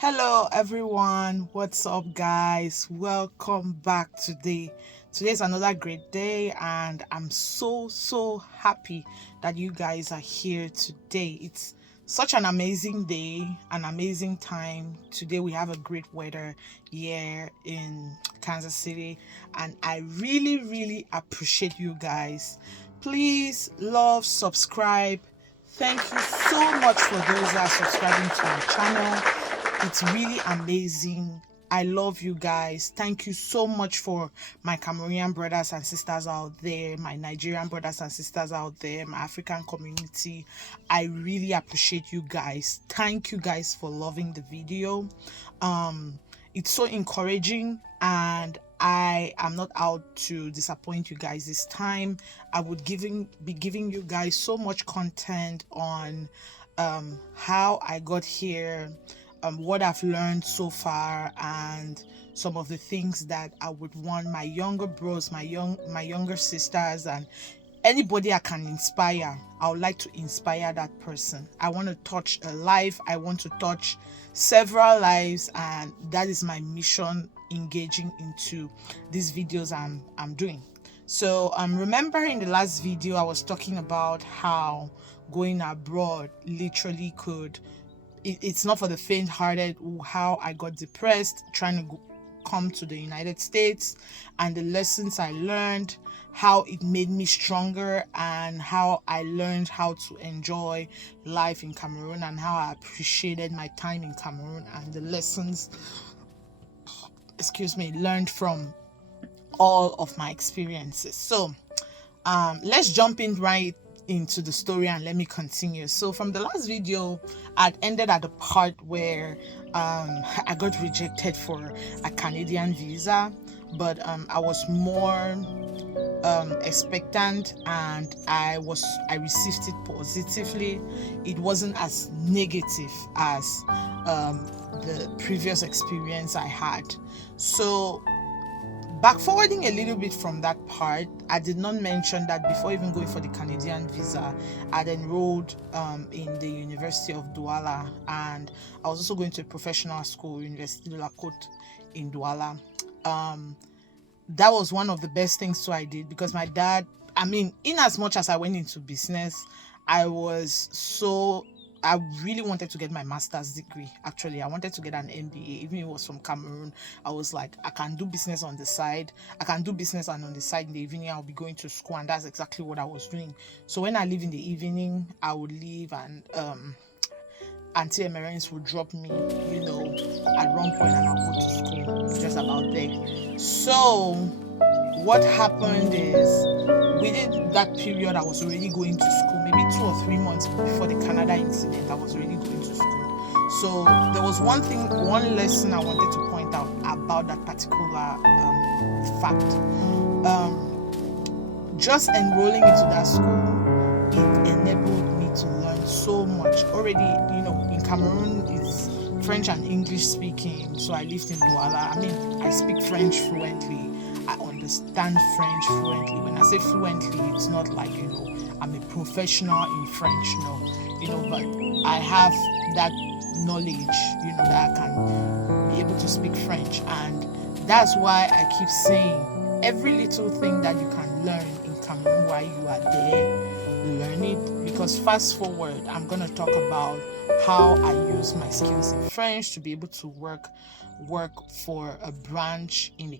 Hello everyone, what's up guys? Welcome back today. Today's another great day and I'm so happy that you guys are here today. It's such an amazing day, an amazing time. Today we have a great weather here in Kansas City and I really appreciate you guys. Please love, subscribe. Thank you so much for those that are subscribing to our channel. It's really amazing. I love you guys. Thank you so much for my Cameroonian brothers and sisters out there, my Nigerian brothers and sisters out there, my African community. I really appreciate you guys. Thank you guys for loving the video. It's so encouraging and I am not out to disappoint you guys this time. I would be giving you guys so much content on how I got here, what I've learned so far, and some of the things that I would want my younger bros, my younger sisters, and anybody I can inspire. I would like to inspire that person. I want to touch a life. I want to touch several lives, and that is my mission engaging into these videos I'm doing. So remember in the last video I was talking about how going abroad literally could it's not for the faint-hearted, how I got depressed trying to come to the United States and the lessons I learned, how it made me stronger, and how I learned how to enjoy life in Cameroon and how I appreciated my time in Cameroon and the lessons, learned from all of my experiences. So let's jump in right into the story and let me continue. So from the last video, I'd ended at the part where I got rejected for a Canadian visa, but I was more expectant and I received it positively. It wasn't as negative as the previous experience I had. So back forwarding a little bit from that part, I did not mention that before even going for the Canadian visa, I'd enrolled in the University of Douala, and I was also going to a professional school, University de la Côte in Douala. That was one of the best things I did because my dad, in as much as I went into business, I really wanted to get my master's degree. Actually, I wanted to get an MBA, even if it was from Cameroon. I was like, I can do business on the side. I can do business, and on the side in the evening, I'll be going to school, and that's exactly what I was doing. So when I leave in the evening, I would leave, and Auntie Emerence would drop me, at one point, and I'll go to school, just about there. So what happened is within that period I was already going to school, maybe 2 or 3 months before the Canada incident. I was already going to school. So there was one lesson I wanted to point out about that particular fact. Just enrolling into that school, it enabled me to learn so much. Already, in Cameroon it's French and English speaking, so I lived in Douala. I speak French fluently. I understand French fluently. When I say fluently, it's not like, I'm a professional in French, but I have that knowledge, that I can be able to speak French. And that's why I keep saying every little thing that you can learn in Cameroon while you are there, learn it. Because fast forward, I'm going to talk about how I use my skills in French to be able to work for a branch in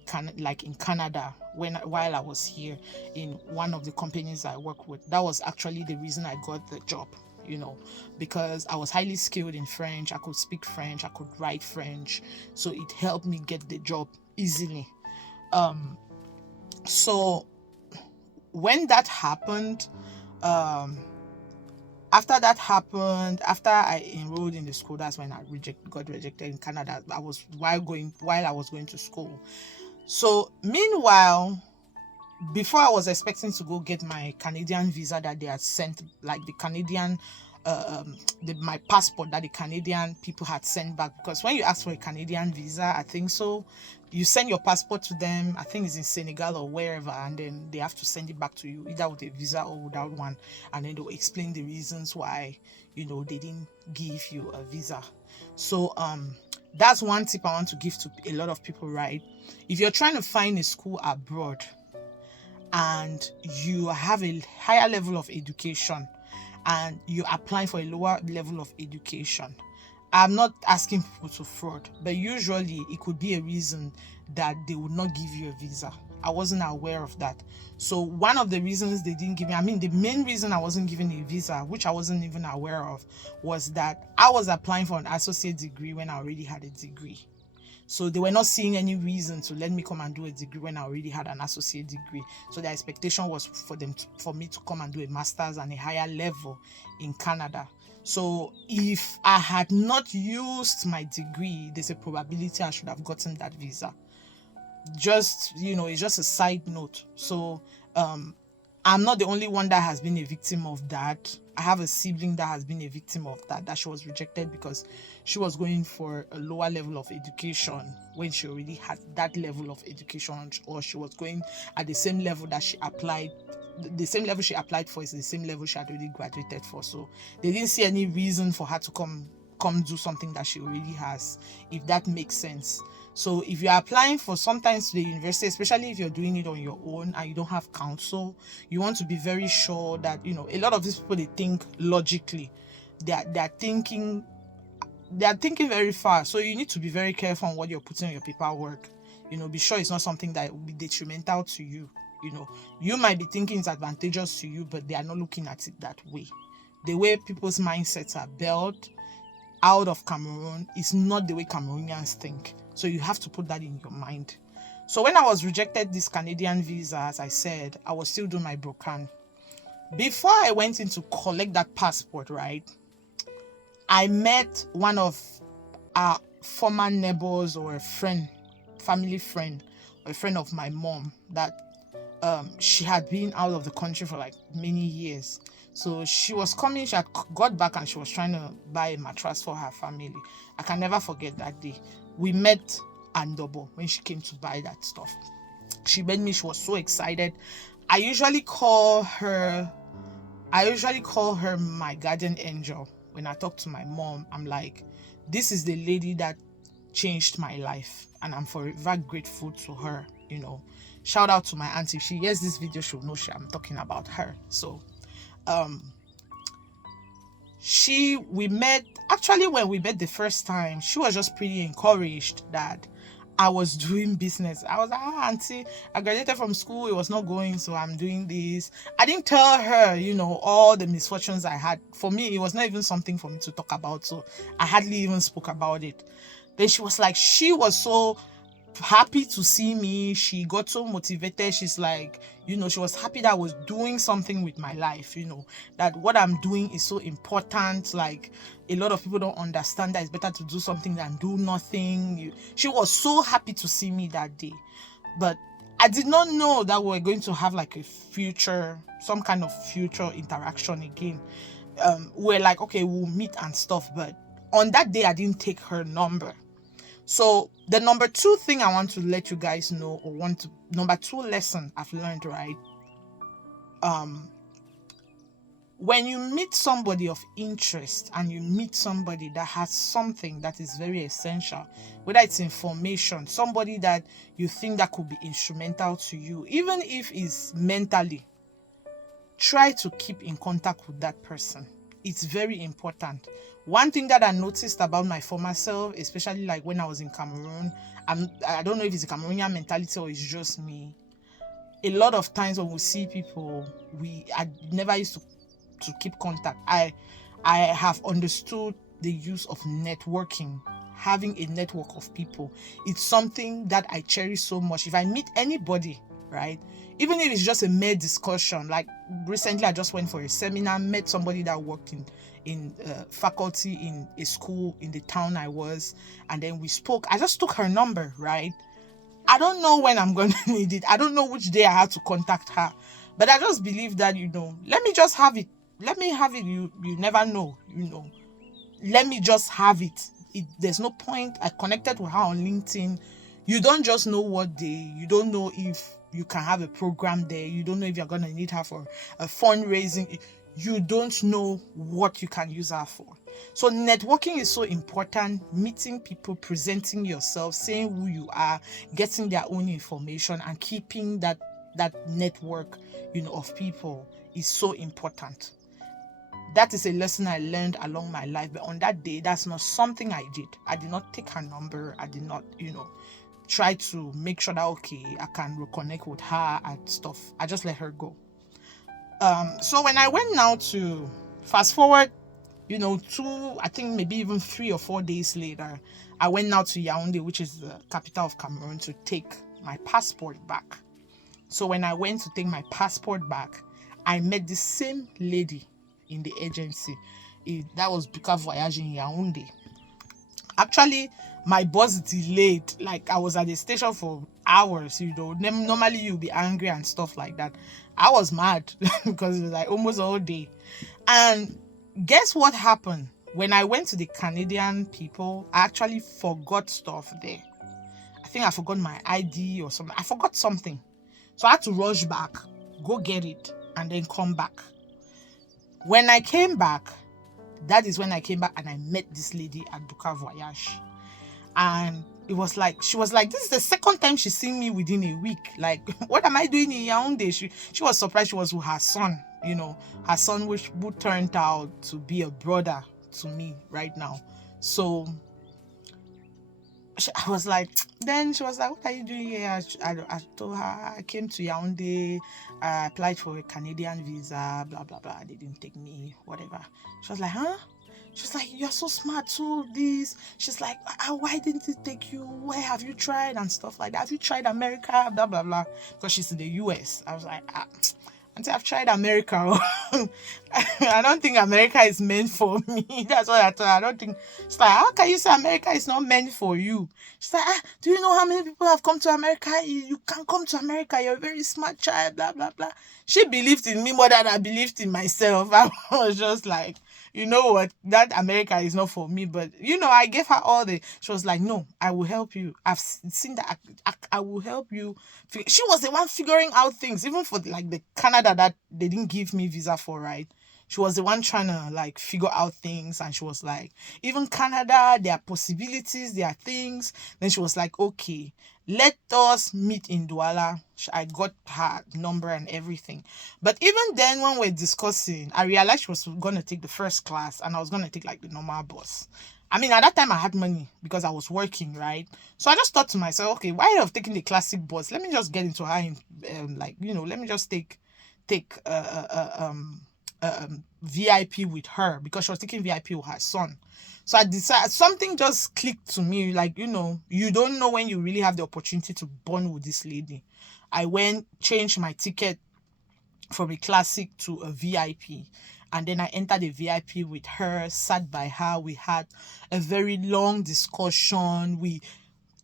Canada while I was here in one of the companies I work with. That was actually the reason I got the job, because I was highly skilled in French. I could speak French, I could write French, so it helped me get the job easily. So when that happened, after I enrolled in the school, that's when I got rejected in Canada. That was while I was going to school. So meanwhile, before I was expecting to go get my Canadian visa that they had sent, like the Canadian my passport that the Canadian people had sent back, because when you ask for a Canadian visa, I think so, you send your passport to them, I think it's in Senegal or wherever, and then they have to send it back to you either with a visa or without one, and then they'll explain the reasons why they didn't give you a visa. So That's one tip I want to give to a lot of people, right? If you're trying to find a school abroad and you have a higher level of education and you're applying for a lower level of education, I'm not asking people to fraud, but usually it could be a reason that they would not give you a visa. I wasn't aware of that. So one of the reasons they didn't give me, I mean, the main reason I wasn't given a visa, which I wasn't even aware of, was that I was applying for an associate degree when I already had a degree. So they were not seeing any reason to let me come and do a degree when I already had an associate degree. So the expectation was for me to come and do a master's and a higher level in Canada. So if I had not used my degree, there's a probability I should have gotten that visa. Just, it's just a side note. So I'm not the only one that has been a victim of that. I have a sibling that has been a victim of that she was rejected because she was going for a lower level of education when she already had that level of education, or she was going at the same level that she applied. The same level she applied for is the same level she had already graduated for. So they didn't see any reason for her to come do something that she already has, if that makes sense. So if you're applying for sometimes to the university, especially if you're doing it on your own and you don't have counsel, you want to be very sure that, a lot of these people, they think logically. They're thinking very far. So you need to be very careful on what you're putting on your paperwork. Be sure it's not something that will be detrimental to you. You might be thinking it's advantageous to you, but they are not looking at it that way. The way people's mindsets are built out of Cameroon is not the way Cameroonians think. So you have to put that in your mind. So when I was rejected this Canadian visa, as I said, I was still doing my brocan. Before I went in to collect that passport, right, I met one of our former neighbors, or a friend, family friend, or a friend of my mom, that she had been out of the country for like many years. So she was coming, she had got back and she was trying to buy a mattress for her family. I can never forget that day. We met Andobo when she came to buy that stuff. She met me, she was so excited. I usually call her my guardian angel. When I talk to my mom, I'm like, this is the lady that changed my life, and I'm forever grateful to her. Shout out to my auntie. If she hears this video, she'll know I'm talking about her. So we met. Actually, when we met the first time, she was just pretty encouraged that I was doing business. I was like, auntie, I graduated from school, it was not going, so I'm doing this. I didn't tell her, all the misfortunes I had. For me, it was not even something for me to talk about, so I hardly even spoke about it. Then she was like, she was so happy to see me. She got so motivated. She's like, she was happy that I was doing something with my life, that what I'm doing is so important. Like, a lot of people don't understand that it's better to do something than do nothing. She was so happy to see me that day. But I did not know that we were going to have like some kind of future interaction again. We're like, okay, we'll meet and stuff. But on that day, I didn't take her number. So the number 2 thing I want to let you guys know, number 2 lesson I've learned, right? When you meet somebody of interest and you meet somebody that has something that is very essential, whether it's information, somebody that you think that could be instrumental to you, even if it's mentally, try to keep in contact with that person. It's very important. One thing that I noticed about my former self, especially like when I was in Cameroon, I don't know if it's a Cameroonian mentality or it's just me. A lot of times when we see people, I never used to keep contact. I have understood the use of networking, having a network of people. It's something that I cherish so much. If I meet anybody, right, even if it's just a mere discussion, like recently I just went for a seminar, met somebody that worked in faculty in a school in the town I was, and then we spoke. I just took her number, right? I don't know when I'm going to need it. I don't know which day I have to contact her, but I just believe that, let me just have it. Let me have it. You never know, let me just have it. There's no point. I connected with her on LinkedIn. You don't just know what day. You don't know if you can have a program there. You don't know if you're going to need her for a fundraising. you don't know what you can use her for. So networking is so important. Meeting people, presenting yourself, saying who you are, getting their own information, and keeping that network, of people is so important. That is a lesson I learned along my life. But on that day, that's not something I did. I did not take her number. I did not, try to make sure that okay, I can reconnect with her and stuff. I just let her go. So when I went now to fast forward, I think maybe even 3 or 4 days later, I went now to Yaoundé, which is the capital of Cameroon, to take my passport back. So when I went to take my passport back, I met the same lady in the agency. That was Buka Voyage in Yaoundé. Actually, my bus delayed. Like, I was at the station for hours. Normally you'll be angry and stuff like that. I was mad because it was like almost all day. And guess what happened? When I went to the Canadian people, I actually forgot stuff there. I think I forgot my ID or something. I forgot something. So I had to rush back, go get it, and then come back. When I came back, that is when I came back and I met this lady at Buka Voyage. And it was like, she was like, this is the second time she's seen me within a week. Like, what am I doing in Yaoundé? She was surprised. She was with her son, her son, which would turned out to be a brother to me right now. So I was like, then she was like, what are you doing here? I told her I came to Yaoundé, I applied for a Canadian visa, blah, blah, blah. They didn't take me, whatever. She was like, huh? She's like, you're so smart, so this. She's like, why didn't it take you? Where have you tried? And stuff like that. Have you tried America? Blah, blah, blah. Because she's in the US. I was like, until I've tried America. I don't think America is meant for me. That's what I told her. I don't think. She's like, how can you say America is not meant for you? She's like, do you know how many people have come to America? You can come to America. You're a very smart child, blah, blah, blah. She believed in me more than I believed in myself. I was just like, you know what, that America is not for me. But I gave her she was like, no, I will help you. I've seen that. I will help you. She was the one figuring out things, even for like the Canada that they didn't give me visa for, right? She was the one trying to like figure out things. And she was like, even Canada, there are possibilities, there are things. Then she was like, okay, let us meet in Douala. I got her number and everything. But even then, when we're discussing, I realized she was going to take the first class and I was going to take like the normal bus. I mean, at that time I had money because I was working, right? So I just thought to myself, okay, why have taken the classic bus? Let me just get into her, let me just take VIP with her, because she was taking VIP with her son. So I decided, something just clicked to me, like, you don't know when you really have the opportunity to bond with this lady. I went, changed my ticket from a classic to a VIP. And then I entered the VIP with her, sat by her. We had a very long discussion. We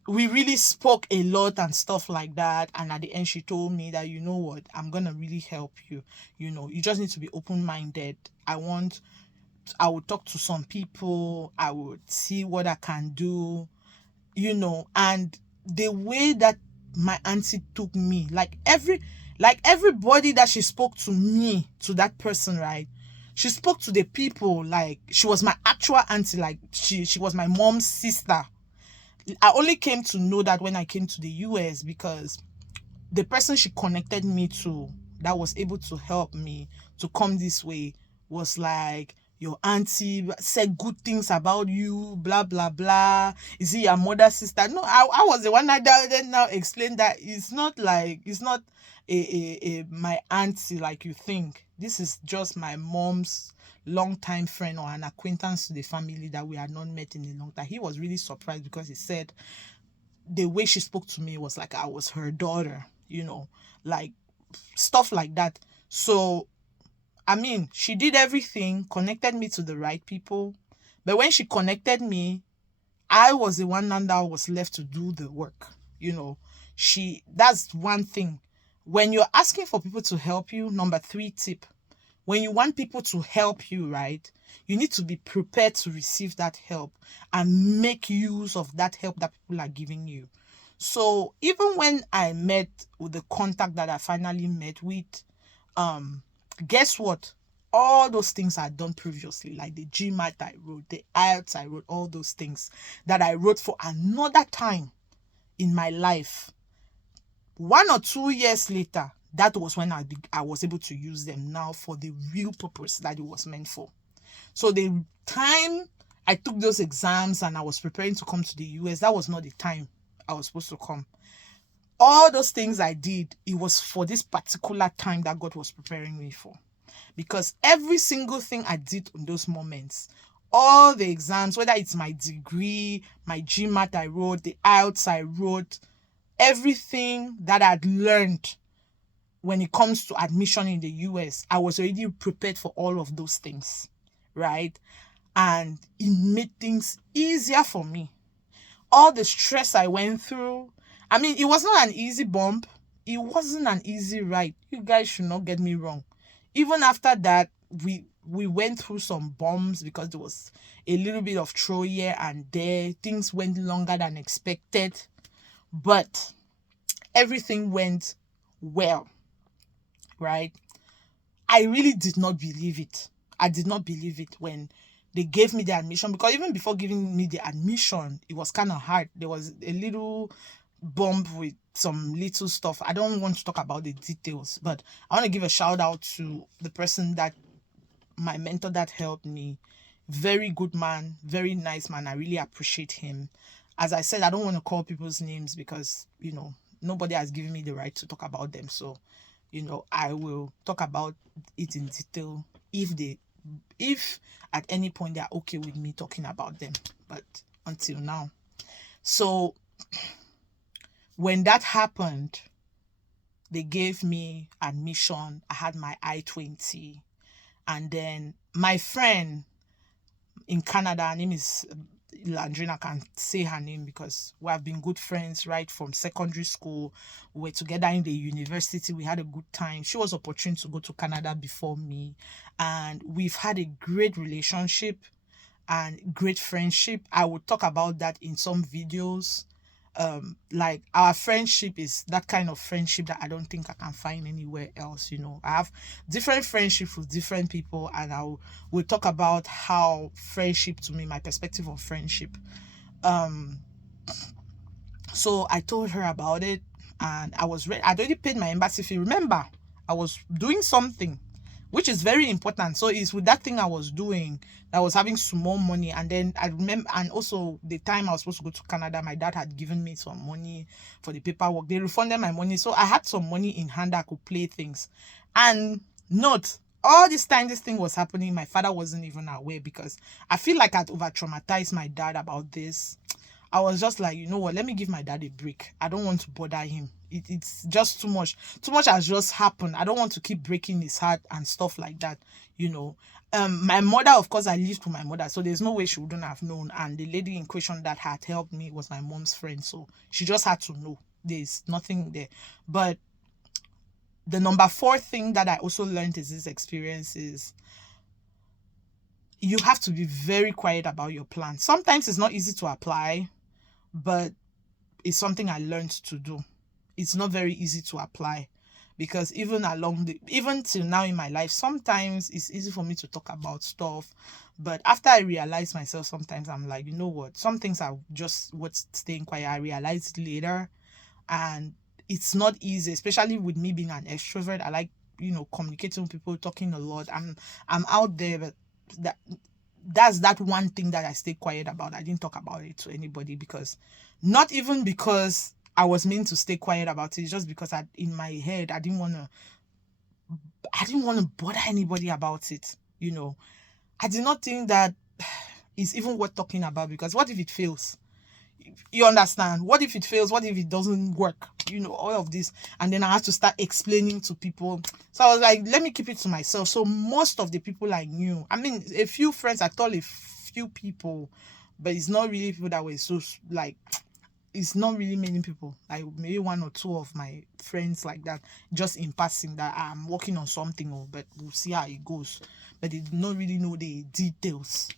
really spoke a lot and stuff like that. And at the end, she told me that, you know what, I'm going to really help you. You just need to be open-minded. I would talk to some people. I would see what I can do, and the way that my auntie took me, like everybody that she spoke to me, to that person, right? She spoke to the people like she was my actual auntie, like she was my mom's sister. I only came to know that when I came to the US, because the person she connected me to that was able to help me to come this way was like, your auntie said good things about you, blah, blah, blah. Is it your mother's sister? No, I was the one that then now explained that it's not my auntie like you think. This is just my mom's longtime friend or an acquaintance to the family that we had not met in a long time. He was really surprised because he said the way she spoke to me was like I was her daughter, like stuff like that. So, I mean, she did everything, connected me to the right people. But when she connected me, I was the one that was left to do the work. That's one thing. When you're asking for people to help you, number 3 tip, when you want people to help you, right, you need to be prepared to receive that help and make use of that help that people are giving you. So even when I met with the contact that I finally met with, guess what? all those things I'd done previously, like the GMAT I wrote, the IELTS I wrote, all those things that I wrote for another time in my life. 1 or 2 years later, that was when I was able to use them now for the real purpose that it was meant for. So the time I took those exams and I was preparing to come to the US, that was not the time I was supposed to come. All those things I did, it was for this particular time that God was preparing me for. Because every single thing I did in those moments, all the exams, whether it's my degree, my GMAT I wrote, the IELTS I wrote, everything that I'd learned when it comes to admission in the US, I was already prepared for all of those things, right? And it made things easier for me. All the stress I went through, I mean, it was not an easy bump. It wasn't an easy ride. You guys should not get me wrong. Even after that, we went through some bumps because there was a little bit of throw here and there. Things went longer than expected, but everything went well, right? I really did not believe it. I did not believe it when they gave me the admission, because even before giving me the admission, it was kind of hard. There was a little bump with some little stuff. I don't want to talk about the details, but I want to give a shout out to the person that my mentor that helped me. Very good man, very nice man. I really appreciate him. As I said, I don't want to call people's names because, nobody has given me the right to talk about them. So, I will talk about it in detail if at any point they're okay with me talking about them. But until now. So when that happened, they gave me admission. I had my I-20. And then my friend in Canada, her name is Landrina. I can't say her name because we have been good friends right from secondary school. We were together in the university. We had a good time. She was opportune to go to Canada before me, and we've had a great relationship and great friendship. I will talk about that in some videos. Like, our friendship is that kind of friendship that I don't think I can find anywhere else. I have different friendships with different people, and we'll talk about how friendship, to me, my perspective of friendship. So I told her about it, and I'd already paid my embassy fee. Remember, I was doing something which is very important. So it's with that thing I was doing that I was having small money. And then I remember, and also the time I was supposed to go to Canada, my dad had given me some money for the paperwork. They refunded my money. So I had some money in hand that I could play things. And note, all this time this thing was happening, my father wasn't even aware, because I feel like I'd over-traumatized my dad about this. I was just like, you know what, let me give my dad a break. I don't want to bother him. It's just too much. Too much has just happened. I don't want to keep breaking his heart and stuff like that, My mother, of course, I lived with my mother, so there's no way she wouldn't have known. And the lady in question that had helped me was my mom's friend, so she just had to know. There's nothing there. But the number 4 thing that I also learned is this experience is you have to be very quiet about your plan. Sometimes it's not easy to apply, but it's something I learned to do. It's not very easy to apply, because even till now in my life, sometimes it's easy for me to talk about stuff, but after I realize myself, sometimes I'm like, you know what, some things are just worth staying quiet. I realize it later, and it's not easy, especially with me being an extrovert. I like, communicating with people, talking a lot. I'm out there, but that's that one thing that I stay quiet about. I didn't talk about it to anybody, because not even because I was meant to stay quiet about it. It's just because in my head, I didn't want to bother anybody about it. I did not think that it's even worth talking about, because what if it fails? You understand? What if it fails? What if it doesn't work? All of this. And then I have to start explaining to people. So I was like, let me keep it to myself. So most of the people I knew, I mean, a few friends, I told a few people, but it's not really people that were so, like, it's not really many people, like maybe 1 or 2 of my friends like that, just in passing, that I'm working on something, but we'll see how it goes. But they did not really know the details,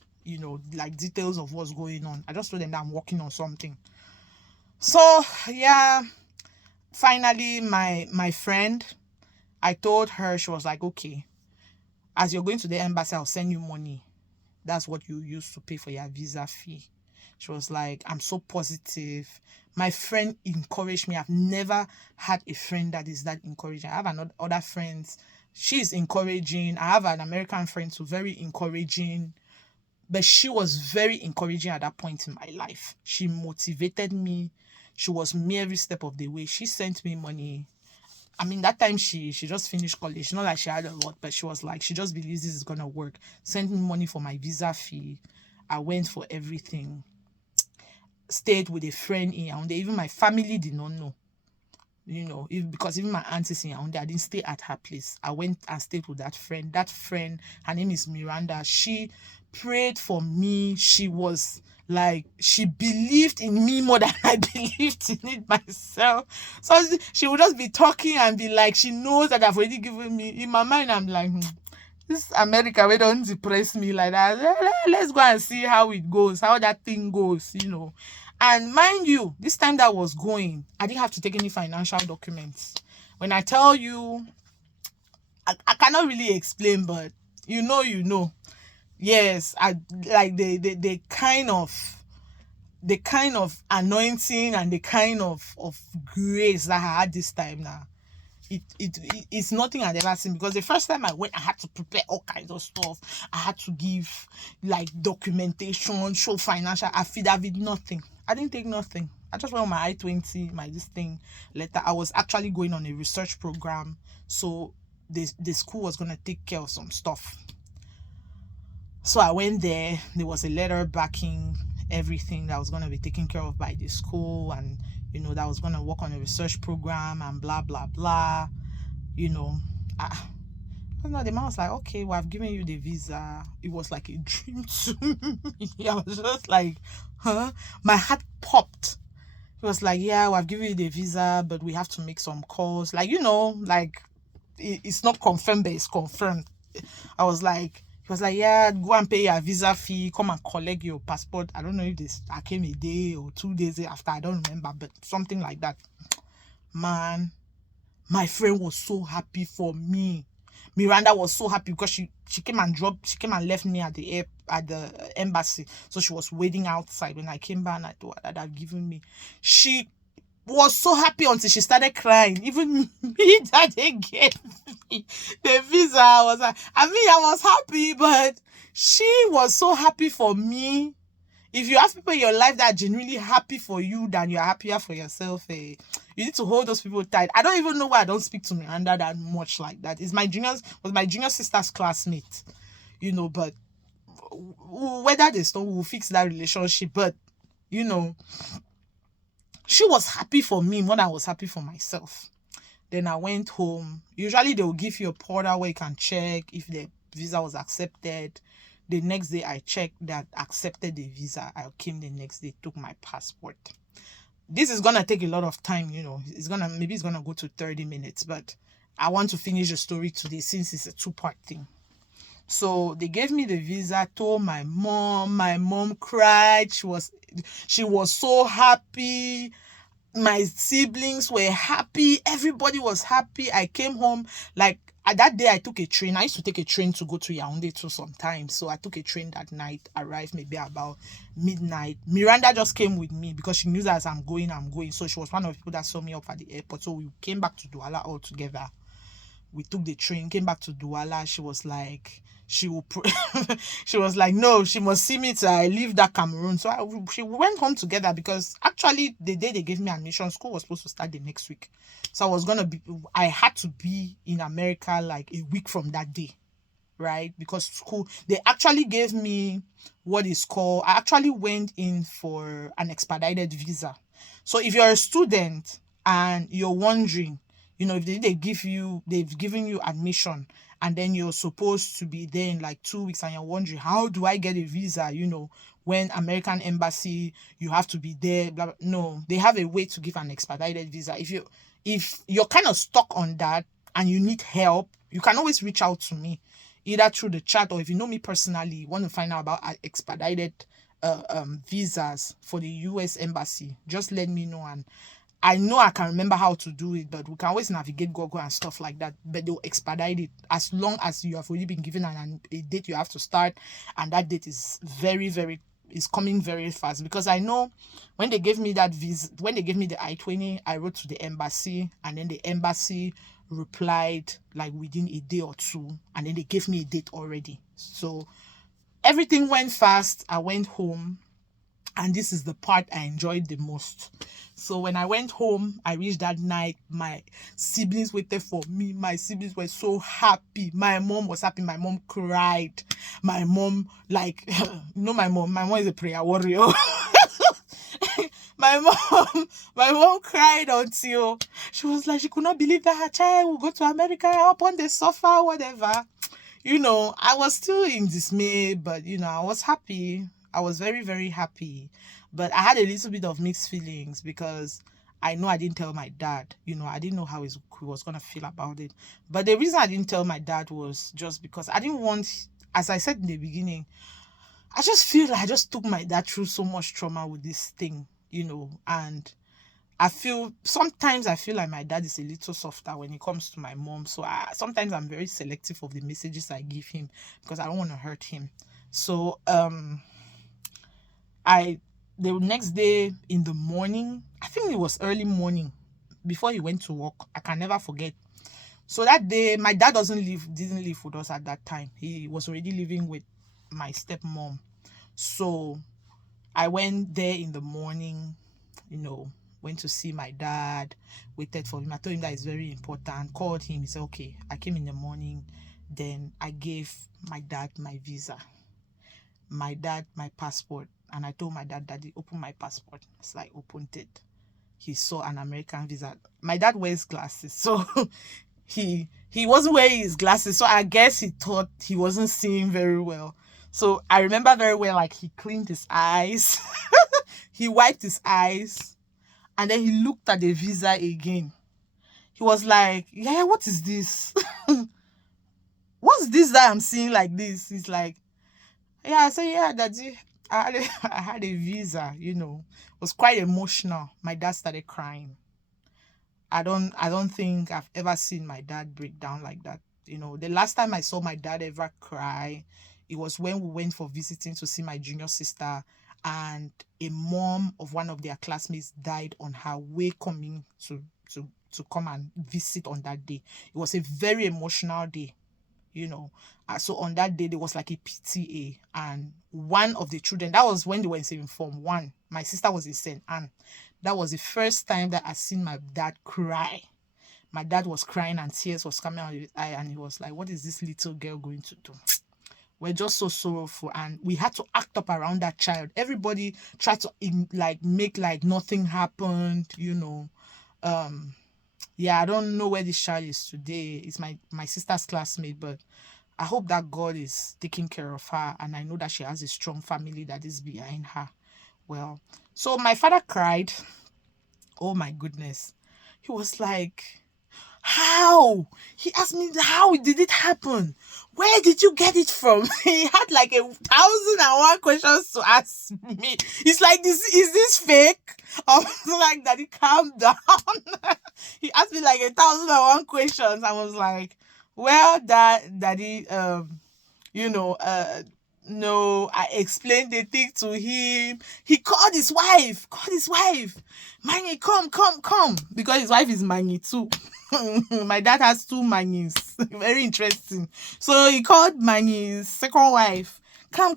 like details of what's going on. I just told them that I'm working on something. So yeah, finally my friend, I told her, she was like, okay, as you're going to the embassy, I'll send you money. That's what you use to pay for your visa fee. She was like, I'm so positive. My friend encouraged me. I've never had a friend that is that encouraging. I have other friends. She's encouraging. I have an American friend who's very encouraging. But she was very encouraging at that point in my life. She motivated me. She was me every step of the way. She sent me money. I mean, that time she just finished college. Not like she had a lot, but she was like, she just believes this is gonna work. Sent me money for my visa fee. I went for everything. Stayed with a friend in Yaoundé. Even my family did not know. Because even my aunt is in Yaoundé, I didn't stay at her place. I went and stayed with that friend. That friend, her name is Miranda. She prayed for me. She was like, she believed in me more than I believed in it myself. So she would just be talking and be like, she knows that I've already given me. In my mind, I'm like, this America, we don't depress me like that. Let's go and see how it goes, how that thing goes, And mind you, this time that was going, I didn't have to take any financial documents. When I tell you, I cannot really explain, but you know. Yes, I like the kind of anointing and the kind of grace that I had this time now. It's nothing I'd ever seen, because the first time I went, I had to prepare all kinds of stuff. I had to give like documentation, show financial affidavit, nothing. I didn't take nothing. I just went on my I-20, my this thing letter. I was actually going on a research program, so the school was gonna take care of some stuff. So I went there. There was a letter backing everything that was going to be taken care of by the school, and that I was going to work on a research program and blah blah blah. I don't know. The man was like, okay, well, I've given you the visa. It was like a dream to me. I was just like, huh? My heart popped. He was like, yeah, well, I've given you the visa, but we have to make some calls. Like, like it's not confirmed, but it's confirmed. I was like, he was like, yeah, go and pay your visa fee, come and collect your passport. I don't know if I came a day or 2 days after, I don't remember, but something like that. Man, my friend was so happy for me. Miranda was so happy because she came and left me at the embassy. So she was waiting outside. When I came back and I told her that I've given me, she was so happy until she started crying. Even me that they gave me the visa, I was happy, but she was so happy for me. If you have people in your life that are genuinely happy for you than you're happier for yourself, you need to hold those people tight. I don't even know why I don't speak to Miranda that much like that. Was my junior sister's classmate, but whether they still will fix that relationship, but she was happy for me more than I was happy for myself. Then I went home. Usually they will give you a portal where you can check if the visa was accepted. The next day I checked that accepted the visa. I came the next day, took my passport. This is gonna take a lot of time, maybe it's gonna go to 30 minutes, but I want to finish the story today since it's a 2-part thing. So they gave me the visa, told my mom cried. She was so happy. My siblings were happy. Everybody was happy. I came home. Like, that day I took a train. I used to take a train to go to Yaoundé too sometimes. So I took a train that night, arrived maybe about midnight. Miranda just came with me because she knew that as I'm going. So she was one of the people that saw me up at the airport. So we came back to Douala all together. We took the train, came back to Douala. She was like, she was like, no, she must see me till I leave that Cameroon. So we went home together, because actually the day they gave me admission, school was supposed to start the next week. So I had to be in America like a week from that day, right? Because school, they actually gave me what is called, I actually went in for an expedited visa. So if you're a student and you're wondering, if they've given you admission, and then you're supposed to be there in like 2 weeks, and you're wondering, how do I get a visa? When American embassy, you have to be there, blah, blah. No, they have a way to give an expedited visa. If you're kind of stuck on that and you need help, you can always reach out to me, either through the chat, or if you know me personally, you want to find out about expedited visas for the US embassy, just let me know, and I know I can remember how to do it, but we can always navigate Google and stuff like that. But they'll expedite it as long as you have already been given a date you have to start, and that date is very, very is coming very fast. Because I know when they gave me that visa, when they gave me the I-20, I wrote to the embassy, and then the embassy replied like within a day or two, and then they gave me a date already. So everything went fast. I went home, and this is the part I enjoyed the most. So when I went home, I reached that night. My siblings waited for me. My siblings were so happy. My mom was happy. My mom cried. My mom, like, my mom. My mom is a prayer warrior. my mom, my mom cried until she was like, she could not believe that her child would go to America upon the suffer, whatever. I was still in dismay, but I was happy. I was very, very happy. But I had a little bit of mixed feelings because I know I didn't tell my dad. I didn't know how he was going to feel about it. But the reason I didn't tell my dad was just because I didn't want, as I said in the beginning, I just feel like I just took my dad through so much trauma with this thing, and sometimes I feel like my dad is a little softer when it comes to my mom. So sometimes I'm very selective of the messages I give him because I don't want to hurt him. So the next day in the morning, I think it was early morning before he went to work. I can never forget. So that day, my dad didn't live with us at that time. He was already living with my stepmom. So I went there in the morning, went to see my dad, waited for him. I told him that it's very important, called him. He said, okay. I came in the morning. Then I gave my dad my visa, my dad my passport. And I told my dad, Daddy, open my passport. So I opened it. He saw an American visa. My dad wears glasses. So he wasn't wearing his glasses. So I guess he thought he wasn't seeing very well. So I remember very well, like he cleaned his eyes. He wiped his eyes. And then he looked at the visa again. He was like, yeah, what is this? What's this that I'm seeing like this? He's like, yeah, I said, yeah, Daddy, I had a visa, It was quite emotional. My dad started crying. I don't think I've ever seen my dad break down like that. The last time I saw my dad ever cry, it was when we went for visiting to see my junior sister, and a mom of one of their classmates died on her way coming to come and visit on that day. It was a very emotional day. So on that day there was like a PTA, and one of the children, that was when they were in same form one, my sister was in St. Anne. That was the first time that I seen my dad cry. My dad was crying and tears was coming out of his eye, and he was like, what is this little girl going to do? We're just so sorrowful, and we had to act up around that child. Everybody tried to make like nothing happened. Yeah, I don't know where this child is today. It's my sister's classmate, but I hope that God is taking care of her, and I know that she has a strong family that is behind her. Well, so my father cried. Oh my goodness. He was like, how? He asked me, how did it happen? Where did you get it from? He had like 1,001 questions to ask me. It's like, is this fake? I was like, Daddy, calm down. He asked me like 1,001 questions. I was like, well, Daddy, no, I explained the thing to him. He called his wife. Manny, come. Because his wife is Manny too. My dad has 2 Manny's. Very interesting. So he called Manny's second wife. Come.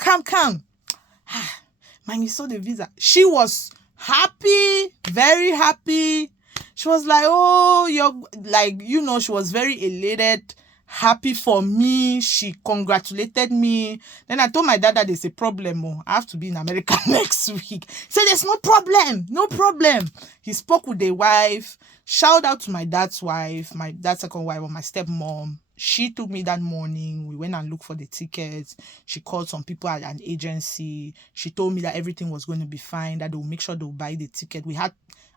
Manny saw the visa. She was happy, very happy. She was like, oh, you're like, she was very elated, happy for me. She congratulated me. Then I told my dad that there's a problem. Oh, I have to be in America next week. He said, there's no problem. He spoke with the wife. Shout out to my dad's wife, my dad's second wife, or my stepmom. She took me that morning. We went and looked for the tickets. She called some people at an agency. She told me that everything was going to be fine, that they'll make sure they'll buy the ticket.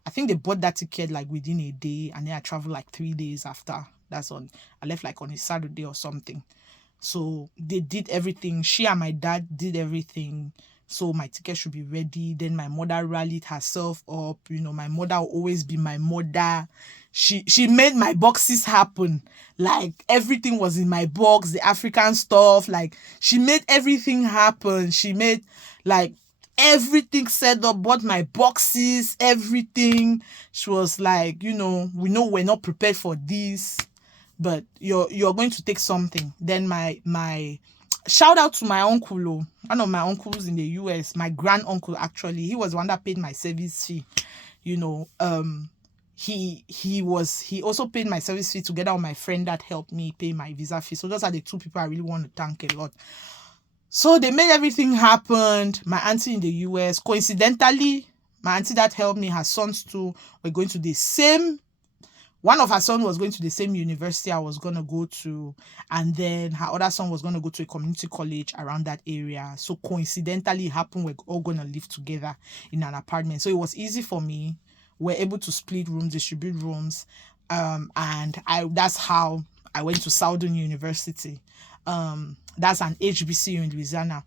I think they bought that ticket like within a day, and then I traveled like 3 days after. I left like on a Saturday or something. So they did everything. She and my dad did everything. so my ticket should be ready. Then my mother rallied herself up. My mother will always be my mother. She made my boxes happen. Like everything was in my box, the African stuff. Like she made everything happen. She made like everything set up, bought my boxes, everything. She was like, we know we're not prepared for this, but you're going to take something. Then my shout out to my uncle, one of my uncles in the US, my grand uncle. Actually, he was the one that paid my service fee. He also paid my service fee together with my friend that helped me pay my visa fee. So those are the two people I really want to thank a lot. So they made everything happen. My auntie in the US, coincidentally, my auntie that helped me, her sons too were going to the same. One of her sons was going to the same university I was going to go to. And then her other son was going to go to a community college around that area. So coincidentally, it happened we're all going to live together in an apartment. So it was easy for me. We're able to split rooms, distribute rooms. And that's how I went to Southern University. That's an HBCU in Louisiana.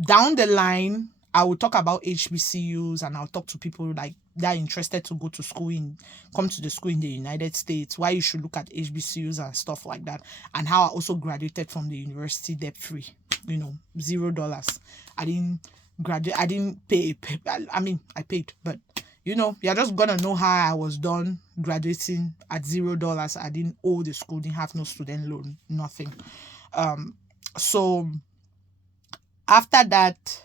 Down the line, I will talk about HBCUs and I'll talk to people like that are interested to come to the school in the United States, why you should look at HBCUs and stuff like that, and how I also graduated from the university debt free, $0. I didn't graduate, I didn't pay. I paid, but you're just gonna know how I was done graduating at $0. I didn't owe the school, didn't have no student loan, nothing. So after that,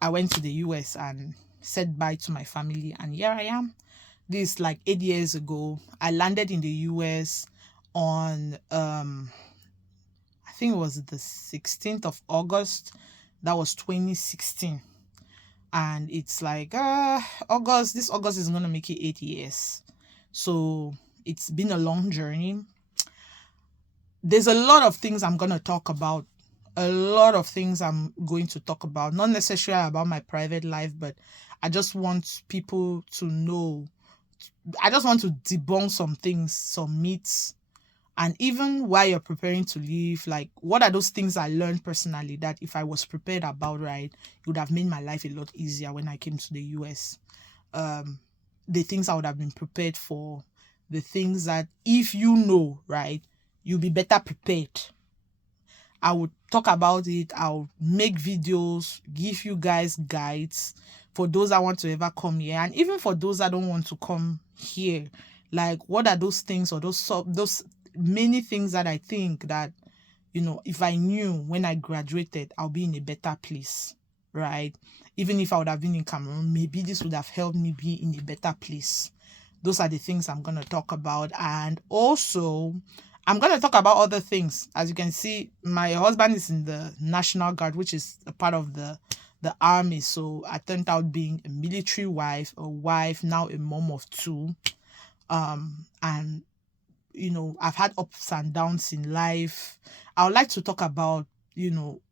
I went to the US and said bye to my family, and here I am. This like 8 years ago. I landed in the US on I think it was the 16th of August. That was 2016. And it's like this August is gonna make it 8 years. So it's been a long journey. There's a lot of things I'm gonna talk about. Not necessarily about my private life, but I just want people to know. I just want to debunk some things, some myths, and even while you're preparing to leave, like what are those things I learned personally that if I was prepared about, right, it would have made my life a lot easier when I came to the US. The things I would have been prepared for, the things that if right, you'll be better prepared. I would talk about it. I'll make videos, give you guys guides for those that want to ever come here, and even for those that don't want to come here. Like, what are those things or those many things that I think that, if I knew when I graduated, I'll be in a better place, right? Even if I would have been in Cameroon, maybe this would have helped me be in a better place. Those are the things I'm going to talk about. And also, I'm going to talk about other things. As you can see, my husband is in the National Guard, which is a part of the army. So I turned out being a military wife, now a mom of two. And, I've had ups and downs in life. I would like to talk about,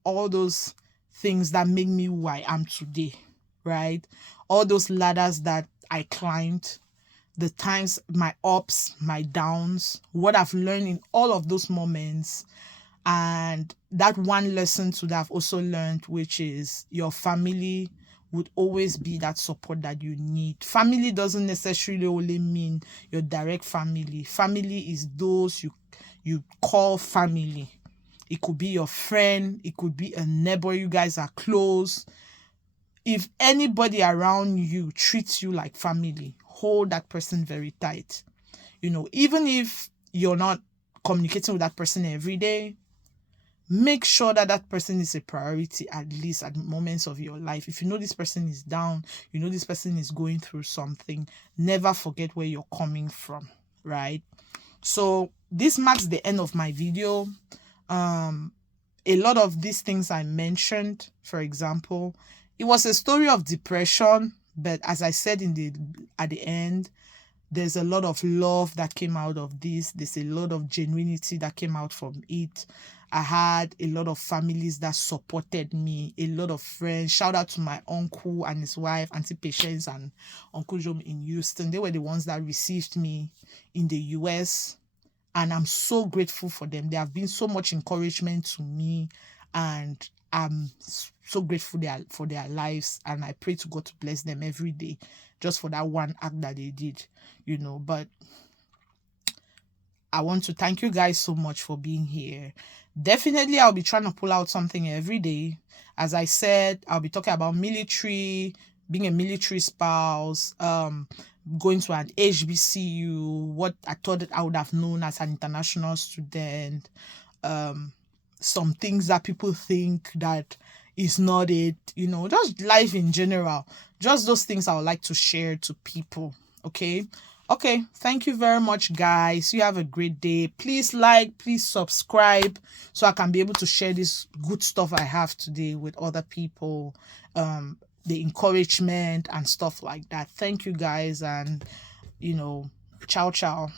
all those things that make me who I am today, right? All those ladders that I climbed, the times, my ups, my downs, what I've learned in all of those moments. And that one lesson that I've also learned, which is your family would always be that support that you need. Family doesn't necessarily only mean your direct family. Family is those you call family. It could be your friend. It could be a neighbor. You guys are close. If anybody around you treats you like family, hold that person very tight. Even if you're not communicating with that person every day, make sure that person is a priority, at least at moments of your life. If you know this person is down, this person is going through something, never forget where you're coming from, right? So this marks the end of my video. A lot of these things I mentioned, for example, it was a story of depression, but as I said at the end, there's a lot of love that came out of this. There's a lot of genuinity that came out from it. I had a lot of families that supported me, a lot of friends. Shout out to my uncle and his wife, Auntie Patience and Uncle Jom in Houston. They were the ones that received me in the US. And I'm so grateful for them. They have been so much encouragement to me. And I'm so grateful for their lives, and I pray to God to bless them every day just for that one act that they did, But I want to thank you guys so much for being here. Definitely, I'll be trying to pull out something every day. As I said, I'll be talking about military, being a military spouse, going to an HBCU, what I thought that I would have known as an international student, um, some things that people think that is not it, just life in general. Just those things I would like to share to people. Okay. Okay, thank you very much, guys. You have a great day. Please like, please subscribe so I can be able to share this good stuff I have today with other people, the encouragement and stuff like that. Thank you, guys, and ciao, ciao.